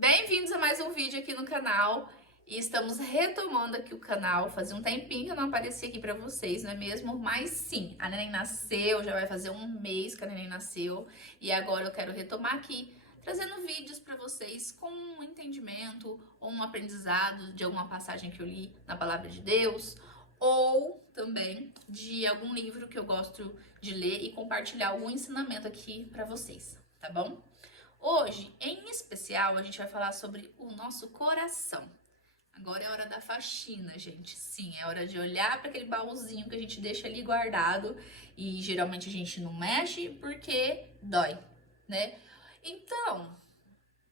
Bem-vindos a mais um vídeo aqui no canal. E estamos retomando aqui o canal. Fazia um tempinho que eu não aparecia aqui pra vocês, não é mesmo? Mas sim, a neném nasceu, já vai fazer um mês que a neném nasceu. E agora eu quero retomar aqui, trazendo vídeos pra vocês com um entendimento ou um aprendizado de alguma passagem que eu li na Palavra de Deus. Ou também de algum livro que eu gosto de ler e compartilhar algum ensinamento aqui pra vocês, tá bom? Hoje, em especial, a gente vai falar sobre o nosso coração. Agora é hora da faxina, gente. Sim, é hora de olhar para aquele baúzinho que a gente deixa ali guardado e geralmente a gente não mexe porque dói, né? Então,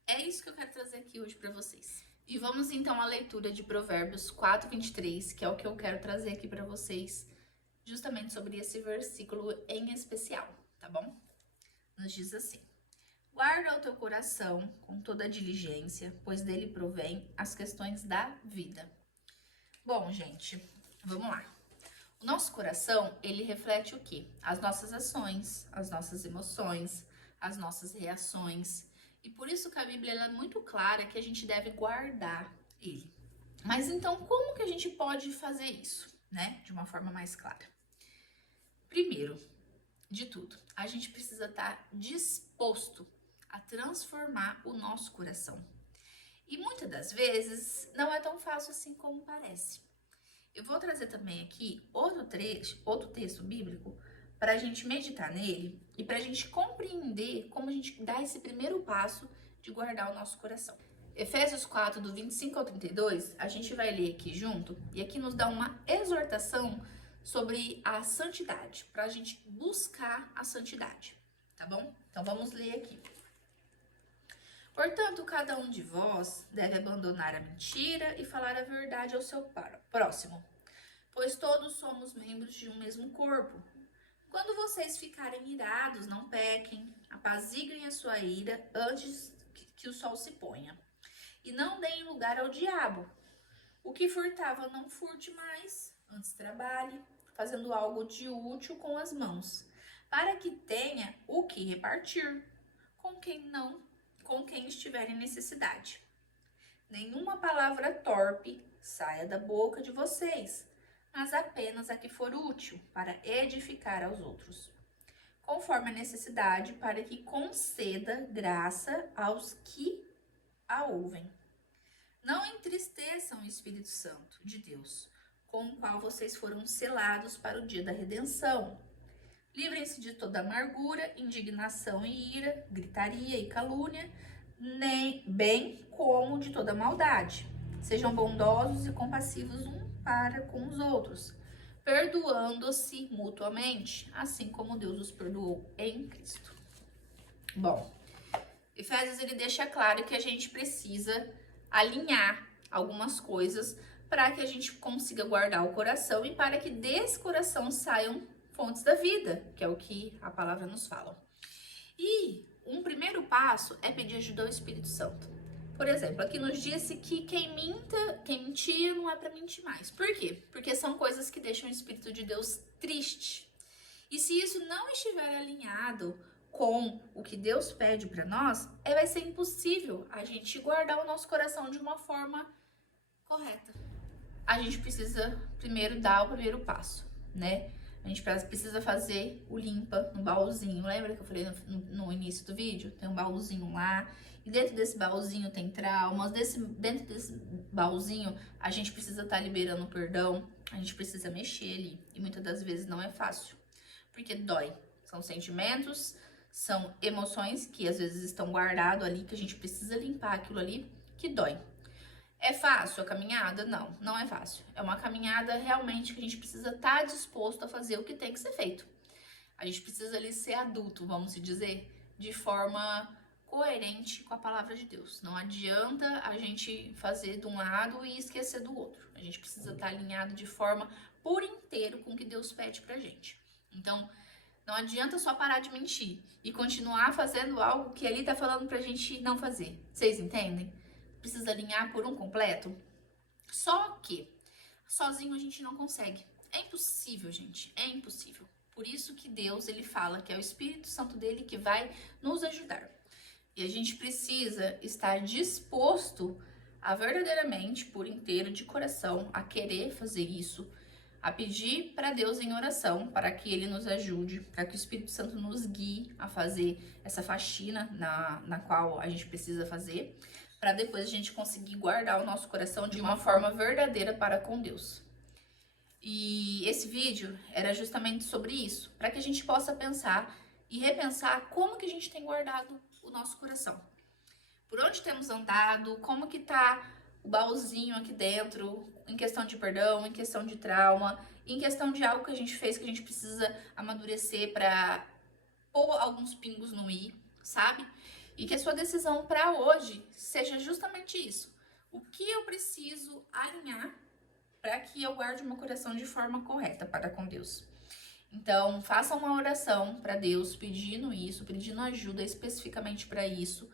é isso que eu quero trazer aqui hoje para vocês. E vamos então à leitura de Provérbios 4:23, que é o que eu quero trazer aqui para vocês, justamente sobre esse versículo em especial, tá bom? Nos diz assim: guarda o teu coração com toda diligência, pois dele provém as questões da vida. Bom, gente, vamos lá. O nosso coração, ele reflete o quê? As nossas ações, as nossas emoções, as nossas reações. E por isso que a Bíblia ela é muito clara que a gente deve guardar ele. Mas então, como que a gente pode fazer isso, né? De uma forma mais clara. Primeiro de tudo, a gente precisa estar disposto a transformar o nosso coração. E muitas das vezes não é tão fácil assim como parece. Eu vou trazer também aqui outro texto bíblico para a gente meditar nele e para a gente compreender como a gente dá esse primeiro passo de guardar o nosso coração. Efésios 4, do 25 ao 32, a gente vai ler aqui junto e aqui nos dá uma exortação sobre a santidade, para a gente buscar a santidade, tá bom? Então vamos ler aqui. Portanto, cada um de vós deve abandonar a mentira e falar a verdade ao seu próximo, pois todos somos membros de um mesmo corpo. Quando vocês ficarem irados, não pequem, apaziguem a sua ira antes que o sol se ponha. E não deem lugar ao diabo. O que furtava, não furte mais, antes trabalhe, fazendo algo de útil com as mãos, para que tenha o que repartir com quem estiver em necessidade. Nenhuma palavra torpe saia da boca de vocês, mas apenas a que for útil para edificar aos outros, conforme a necessidade, para que conceda graça aos que a ouvem. Não entristeçam o Espírito Santo de Deus, com o qual vocês foram selados para o dia da redenção. Livrem-se de toda amargura, indignação e ira, gritaria e calúnia, bem como de toda maldade. Sejam bondosos e compassivos um para com os outros, perdoando-se mutuamente, assim como Deus os perdoou em Cristo. Bom, Efésios ele deixa claro que a gente precisa alinhar algumas coisas para que a gente consiga guardar o coração e para que desse coração saiam fontes da vida, que é o que a palavra nos fala. E um primeiro passo é pedir ajuda ao Espírito Santo. Por exemplo, aqui nos disse que quem mentia não é para mentir mais. Por quê? Porque são coisas que deixam o Espírito de Deus triste. E se isso não estiver alinhado com o que Deus pede para nós, vai ser impossível a gente guardar o nosso coração de uma forma correta. A gente precisa primeiro dar o primeiro passo, né? A gente precisa fazer o limpa no baúzinho. Lembra que eu falei no início do vídeo? Tem um baúzinho lá. E dentro desse baúzinho tem traumas. Dentro desse baúzinho, a gente precisa estar liberando perdão. A gente precisa mexer ali. E muitas das vezes não é fácil. Porque dói. São sentimentos, são emoções que às vezes estão guardados ali, que a gente precisa limpar aquilo ali, que dói. É fácil a caminhada? Não, não é fácil. É uma caminhada realmente que a gente precisa estar disposto a fazer o que tem que ser feito. A gente precisa ali ser adulto, vamos dizer, de forma coerente com a palavra de Deus. Não adianta a gente fazer de um lado e esquecer do outro. A gente precisa estar alinhado de forma por inteiro com o que Deus pede pra gente. Então, não adianta só parar de mentir e continuar fazendo algo que ele tá falando pra gente não fazer. Vocês entendem? Precisa alinhar por um completo. Só que sozinho a gente não consegue. É impossível, gente. É impossível. Por isso que Deus, ele fala que é o Espírito Santo dele que vai nos ajudar. E a gente precisa estar disposto a verdadeiramente, por inteiro, de coração, a querer fazer isso, a pedir para Deus em oração, para que Ele nos ajude, para que o Espírito Santo nos guie a fazer essa faxina na qual a gente precisa fazer, para depois a gente conseguir guardar o nosso coração de uma forma verdadeira para com Deus. E esse vídeo era justamente sobre isso, para que a gente possa pensar e repensar como que a gente tem guardado o nosso coração. Por onde temos andado, como que tá o baúzinho aqui dentro, em questão de perdão, em questão de trauma, em questão de algo que a gente fez que a gente precisa amadurecer para pôr alguns pingos no i, sabe? E que a sua decisão para hoje seja justamente isso. O que eu preciso alinhar para que eu guarde meu coração de forma correta para com Deus. Então, faça uma oração para Deus pedindo isso, pedindo ajuda especificamente para isso,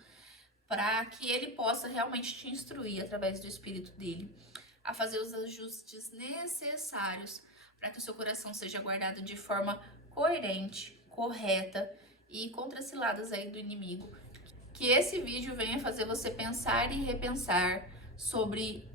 para que Ele possa realmente te instruir através do Espírito dele a fazer os ajustes necessários para que o seu coração seja guardado de forma coerente, correta e contra ciladas aí do inimigo. Que esse vídeo venha fazer você pensar e repensar sobre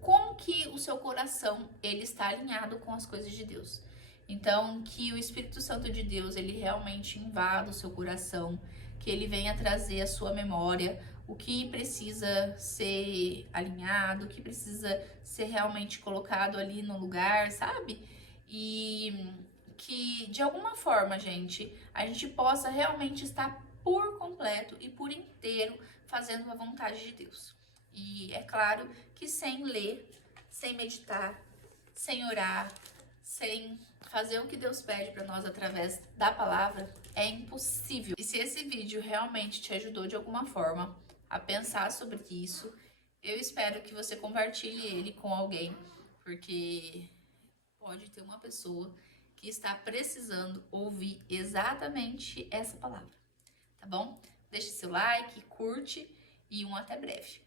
como que o seu coração ele está alinhado com as coisas de Deus. Então, que o Espírito Santo de Deus ele realmente invada o seu coração, que ele venha trazer à sua memória o que precisa ser alinhado, o que precisa ser realmente colocado ali no lugar, sabe? E que de alguma forma, gente, a gente possa realmente estar por completo e por inteiro fazendo a vontade de Deus. E é claro que sem ler, sem meditar, sem orar, sem fazer o que Deus pede para nós através da palavra, é impossível. E se esse vídeo realmente te ajudou de alguma forma a pensar sobre isso, eu espero que você compartilhe ele com alguém, porque pode ter uma pessoa que está precisando ouvir exatamente essa palavra, tá bom? Deixe seu like, curte e até breve.